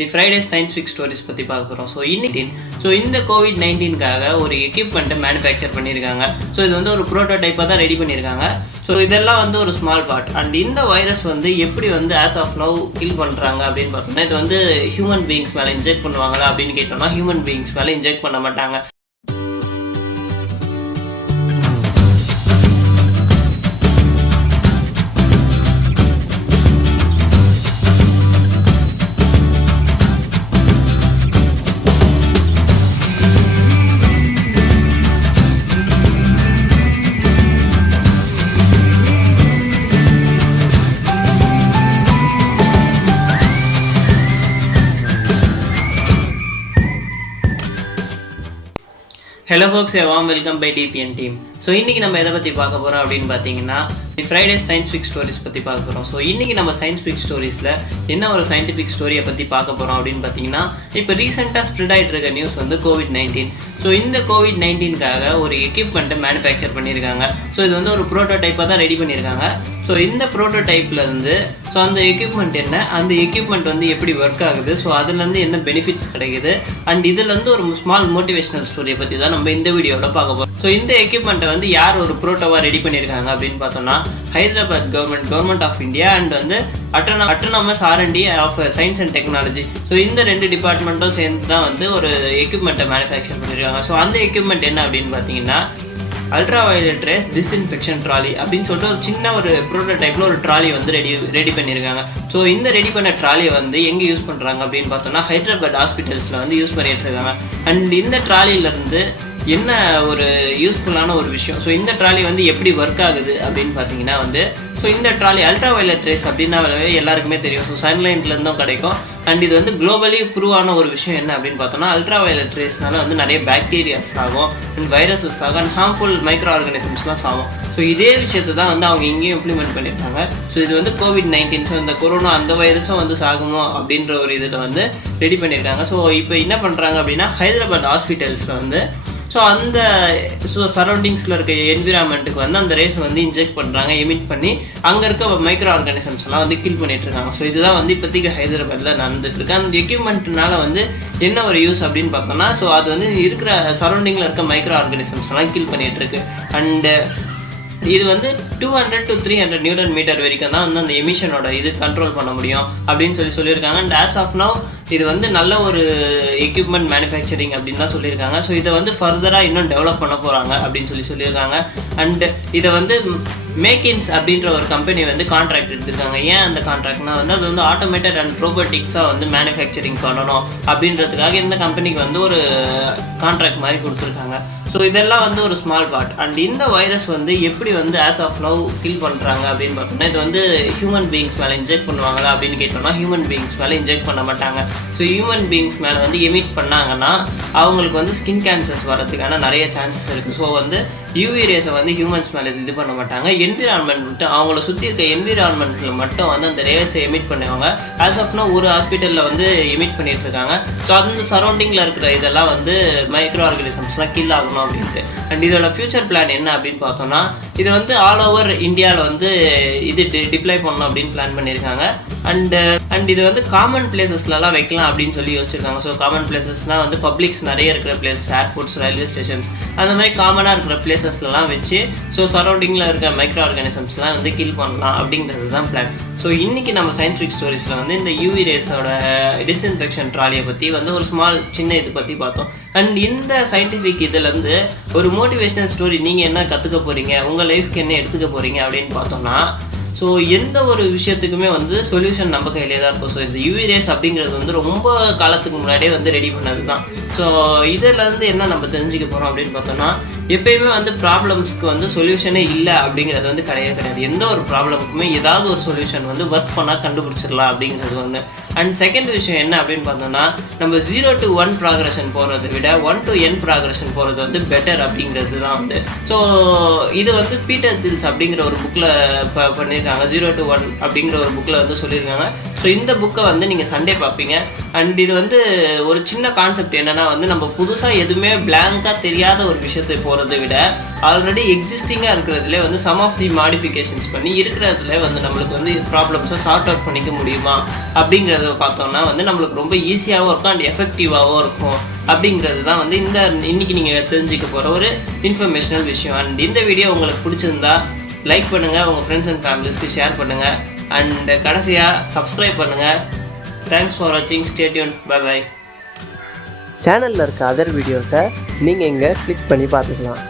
தி Friday science fic stories பற்றி பார்க்க போகிறோம். ஸோ இந்த கோவிட்-19க்காக ஒரு எக்யூப்மெண்ட்டை மேனுஃபேக்சர் பண்ணியிருக்காங்க. ஸோ இது வந்து ஒரு ப்ரோட்டோடைப்பாக தான் ரெடி பண்ணியிருக்காங்க. ஸோ இதெல்லாம் வந்து ஒரு ஸ்மால் பார்ட். அண்ட் இந்த வைரஸ் வந்து எப்படி வந்து ஆஸ் ஆஃப் நவ் கில் பண்ணுறாங்க அப்படின்னு பார்த்தோம்னா, இது வந்து ஹியூமன் பீயிங்ஸ் மேலே இன்ஜெக்ட் பண்ணுவாங்களா அப்படின்னு கேட்டோம்னா ஹியூமன் பீயிங்ஸ் மேலே இன்ஜெக்ட் பண்ண மாட்டாங்க. Hello folks, warm welcome by DPN team. So இன்றைக்கி நம்ம எதை பற்றி பார்க்க போகிறோம் அப்படின்னு பார்த்தீங்கன்னா, the Friday science fic stories பற்றி பார்க்க போகிறோம். ஸோ இன்றைக்கி நம்ம சயின்ஸ் ஃபிக் ஸ்டோரிஸில் என்ன ஒரு சயின்டிஃபிக் ஸ்டோரியை பற்றி பார்க்க போகிறோம் அப்படின்னு பார்த்தீங்கன்னா, இப்போ ரீசெண்டாக ஸ்ப்ரெட் ஆகிட்டு இருக்க நியூஸ் வந்து கோவிட்-19. ஸோ இந்த கோவிட்-19க்காக ஒரு எக்யூப்மெண்ட்டை மேனுஃபேக்சர் பண்ணியிருக்காங்க. ஸோ இது வந்து ஒரு ப்ரோட்டோடைப்பாக தான் ரெடி பண்ணியிருக்காங்க. ஸோ இந்த ப்ரோட்டோடைப்பில் இருந்து ஸோ அந்த எக்யூப்மெண்ட் என்ன, அந்த எக்யூப்மெண்ட் வந்து எப்படி ஒர்க் ஆகுது, ஸோ அதுலேருந்து என்ன பெனிஃபிட்ஸ் கிடைக்குது, அண்ட் இதுலேருந்து ஒரு ஸ்மால் மோட்டிவேஷனல் ஸ்டோரியை பற்றி தான் நம்ம இந்த வீடியோவில் பார்க்க போகிறோம். ஸோ இந்த எக்யூப்மெண்ட்டை வந்து யார் ஒரு ப்ரோட்டோவாக ரெடி பண்ணியிருக்காங்க அப்படின்னு பார்த்தோம்னா, Hyderabad government of India and வந்து autonomous R&D of science and technology. So இந்த ரெண்டு டிபார்ட்மெண்ட்டும் சேர்ந்து தான் வந்து ஒரு எக்யூப்மெண்ட்டை மேனுஃபேக்சர் பண்ணியிருக்காங்க. ஸோ அந்த எக்யூப்மெண்ட் என்ன அப்படின்னு பார்த்தீங்கன்னா, அல்ட்ராவயலட் ரேஸ் டிஸ்இன்ஃபெக்ஷன் ட்ராலி அப்படின்னு சொல்லிட்டு ஒரு சின்ன ஒரு ப்ரோட்டோடைப்பில் ஒரு ட்ராலி வந்து ரெடி பண்ணியிருக்காங்க. ஸோ இந்த ரெடி பண்ண ட்ராலியை வந்து எங்கே யூஸ் பண்ணுறாங்க அப்படின்னு பார்த்தோம்னா, ஹைதராபாத் ஹாஸ்பிட்டல்ஸில் வந்து யூஸ் பண்ணிகிட்டு இருக்காங்க. அண்ட் இந்த ட்ராலியிலேருந்து என்ன ஒரு யூஸ்ஃபுல்லான ஒரு விஷயம், ஸோ இந்த ட்ராலி வந்து எப்படி ஒர்க் ஆகுது அப்படின்னு பார்த்தீங்கன்னா வந்து, ஸோ இந்த ட்ராலி அல்ட்ராவயலட் ரேஸ் அப்படின்னா எல்லாருக்குமே தெரியும். ஸோ சன்லைட்லேருந்தும் கிடைக்கும். அண்ட் இது வந்து குளோபலி ப்ரூவ் ஆன ஒரு விஷயம் என்ன அப்படின்னு பார்த்தோம்னா, அல்ட்ராவயலட் ரேஸ்னால வந்து நிறைய பாக்டீரியாஸ் ஆகும், அண்ட் வைரஸஸ் ஆகும், அண்ட் ஹார்ம்ஃபுல் மைக்ரோ ஆர்கானிசம்ஸ்லாம் ஆகும். ஸோ இதே விஷயத்தை தான் வந்து அவங்க இங்கேயும் இம்ப்ளிமெண்ட் பண்ணியிருக்காங்க. ஸோ இது வந்து கோவிட்-19, ஸோ இந்த கொரோனா அந்த வைரஸும் வந்து சாகுமோ அப்படின்ற ஒரு இதில் வந்து ரெடி பண்ணியிருக்காங்க. ஸோ இப்போ என்ன பண்ணுறாங்க அப்படின்னா, ஹைதராபாத் ஹாஸ்பிட்டல்ஸில் வந்து ஸோ அந்த சரௌண்டிங்ஸில் இருக்க என்விரான்மெண்ட்டுக்கு வந்து அந்த ரேஸை வந்து இன்ஜெக்ட் பண்ணுறாங்க, எமிட் பண்ணி அங்கே இருக்க மைக்ரோ ஆர்கானிசம்ஸ் எல்லாம் வந்து கில் பண்ணிட்டுருக்காங்க. ஸோ இதுதான் வந்து இப்போதைக்கு ஹைதராபாத்தில் நடந்துட்டுருக்கு. அந்த எக்யூப்மெண்ட்னால வந்து என்ன ஒரு யூஸ் அப்படின்னு பார்த்தோம்னா, ஸோ அது வந்து இருக்கிற சரௌண்டிங்கில் இருக்க மைக்ரோ ஆர்கானிசம்ஸ் எல்லாம் கில் பண்ணிகிட்ருக்கு. அண்டு இது வந்து 200 to 300 நியூட்டன் மீட்டர் வரைக்கும் தான் வந்து அந்த எமிஷனோட இது கண்ட்ரோல் பண்ண முடியும் அப்படின்னு சொல்லியிருக்காங்க. அண்ட் ஆஸ் ஆஃப் நவ் இது வந்து நல்ல ஒரு எக்யூப்மெண்ட் மேனுஃபேக்சரிங் அப்படின்னு தான் சொல்லியிருக்காங்க. ஸோ இதை வந்து ஃபர்தராக இன்னும் டெவலப் பண்ண போகிறாங்க அப்படின்னு சொல்லியிருக்காங்க. அண்ட் இதை வந்து மேக்கின்ஸ் அப்படின்ற ஒரு கம்பெனி வந்து கான்ட்ராக்ட் எடுத்திருக்காங்க. ஏன் அந்த கான்ட்ராக்ட்னா வந்து அது வந்து ஆட்டோமேட்டட் அண்ட் ரோபோட்டிக்ஸாக வந்து மேனுஃபேக்சரிங் பண்ணணும் அப்படின்றதுக்காக இந்த கம்பெனிக்கு வந்து ஒரு கான்ட்ராக்ட் மாதிரி கொடுத்துருக்காங்க. ஸோ இதெல்லாம் வந்து ஒரு ஸ்மால் பார்ட். அண்ட் இந்த வைரஸ் வந்து எப்படி வந்து ஆஸ் ஆஃப் நவ் கில் பண்ணுறாங்க அப்படின்னு பார்த்தோம்னா, இது வந்து ஹியூமன் பீயிங்ஸ் மேலே இன்ஜெக்ட் பண்ணுவாங்களா அப்படின்னு கேட்டோம்னா ஹியூமன் பீயிங்ஸ் மேலே இன்ஜெக்ட் பண்ண மாட்டாங்க. ஸோ ஹியூமன் பீயிங்ஸ் மேலே வந்து எமிட் பண்ணாங்கன்னா அவங்களுக்கு வந்து ஸ்கின் கேன்சர்ஸ் வரதுக்கான நிறைய சான்சஸ் இருக்குது. ஸோ வந்து யூவி ரேஸை வந்து ஹியூமன்ஸ் மேலே இது பண்ண மாட்டாங்க. என்விரான்மெண்ட் விட்டு அவங்கள சுற்றி இருக்க என்விரான்மெண்ட்டில் மட்டும் வந்து அந்த ரேஸை எமிட் பண்ணுவாங்க. ஆஸ் ஆஃப்னா ஒரு ஹாஸ்பிட்டலில் வந்து எமிட் பண்ணிட்டு இருக்காங்க. ஸோ அந்த சரௌண்டிங்கில் இருக்கிற இதெல்லாம் வந்து மைக்ரோ ஆர்கானிசம்ஸ்லாம் கில் ஆகணும் அப்படின்ட்டு. அண்ட் இதோட ஃபியூச்சர் பிளான் என்ன அப்படின்னு பார்த்தோம்னா, இது வந்து ஆல் ஓவர் இந்தியாவில் வந்து இது டிப்ளை பண்ணணும் அப்படின்னு பிளான் பண்ணியிருக்காங்க. அண்ட் இது வந்து காமன் பிளேசஸ்லலாம் வைக்கலாம் அப்படின்னு சொல்லி யோசிச்சிருக்காங்க. ஸோ காமன் பிளேசஸ்னால் வந்து பப்ளிக்ஸ் நிறைய இருக்கிற பிளேசஸ், ஏர்போர்ட்ஸ், ரயில்வே ஸ்டேஷன்ஸ், அந்த மாதிரி காமனாக இருக்கிற பிளேசஸ்லாம் வச்சு ஸோ சரௌண்டிங்கில் இருக்க மைக்ரோ ஆர்கானிசம்ஸ்லாம் வந்து கில் பண்ணலாம் அப்படிங்கிறது தான் பிளான். ஸோ இன்றைக்கி நம்ம சயின்டிஃபிக் ஸ்டோரிஸில் வந்து இந்த யூவி ரேஸோட டிஸ்இன்ஃபெக்ஷன் ட்ராலியை பற்றி வந்து ஒரு சின்ன இது பற்றி பார்த்தோம். அண்ட் இந்த சயின்டிஃபிக் இதுலேருந்து ஒரு மோட்டிவேஷனல் ஸ்டோரி நீங்கள் என்ன கற்றுக்க போகிறீங்க, உங்கள் லைஃப்க்கு என்ன எடுத்துக்க போகிறீங்க அப்படின்னு பார்த்தோம்னா, ஸோ எந்த ஒரு விஷயத்துக்குமே வந்து சொல்யூஷன் நம்ம கையிலே தான் இருக்கும். ஸோ இந்த யூவி ரேஸ் அப்படிங்கிறது வந்து ரொம்ப காலத்துக்கு முன்னாடியே வந்து ரெடி பண்ணது தான். ஸோ இதிலேருந்து என்ன நம்ம தெரிஞ்சுக்க போகிறோம் அப்படின்னு பார்த்தோம்னா, எப்பயுமே வந்து ப்ராப்ளம்ஸ்க்கு வந்து சொல்யூஷனே இல்லை அப்படிங்கிறது வந்து கிடையாது. எந்த ஒரு ப்ராப்ளமுக்குமே ஏதாவது ஒரு சொல்யூஷன் வந்து ஒர்க் பண்ணால் கண்டுபிடிச்சிடலாம் அப்படிங்கிறது ஒன்று. அண்ட் செகண்ட் விஷயம் என்ன அப்படின்னு பார்த்தோம்னா, நம்ம 0 to 1 ப்ராக்ரஷன் போகிறத விட 1 to n ப்ராக்ரஷன் போகிறது வந்து பெட்டர் அப்படிங்கிறது தான் வந்து. ஸோ இது வந்து பீட்டர் தில்ஸ் அப்படிங்கிற ஒரு புக்கில் பண்ணியிருக்காங்க. 0 to 1 அப்படிங்கிற ஒரு புக்கில் வந்து சொல்லியிருக்காங்க. ஸோ இந்த புக்கை வந்து நீங்கள் சண்டே பார்ப்பீங்க. அண்ட் இது வந்து ஒரு சின்ன கான்செப்ட் என்னென்னா வந்து நம்ம புதுசாக எதுவுமே பிளாங்காக தெரியாத ஒரு விஷயத்தை போகிறத விட ஆல்ரெடி எக்ஸிஸ்டிங்காக இருக்கிறதுலே வந்து சம் ஆஃப் தி மாடிஃபிகேஷன்ஸ் பண்ணி இருக்கிறதுல வந்து நம்மளுக்கு வந்து ப்ராப்ளம்ஸை சார்ட் அவுட் பண்ணிக்க முடியுமா அப்படிங்கிறத பார்த்தோம்னா வந்து நம்மளுக்கு ரொம்ப ஈஸியாகவும் இருக்கும் அண்ட் எஃபெக்டிவாகவும் இருக்கும். அப்படிங்கிறது தான் வந்து இன்றைக்கி நீங்கள் தெரிஞ்சிக்க போகிற ஒரு இன்ஃபர்மேஷனல் விஷயம். அண்ட் இந்த வீடியோ உங்களுக்கு பிடிச்சிருந்தா லைக் பண்ணுங்கள், உங்கள் ஃப்ரெண்ட்ஸ் அண்ட் ஃபேமிலிஸ்க்கு ஷேர் பண்ணுங்கள், அண்ட் கடைசியாக சப்ஸ்கிரைப் பண்ணுங்கள். தேங்க்ஸ் ஃபார் வாட்சிங். Stay tune. Bye bye. சேனலில் இருக்க அதர் வீடியோஸை நீங்கள் இங்கே கிளிக் பண்ணி பார்த்துக்கலாம்.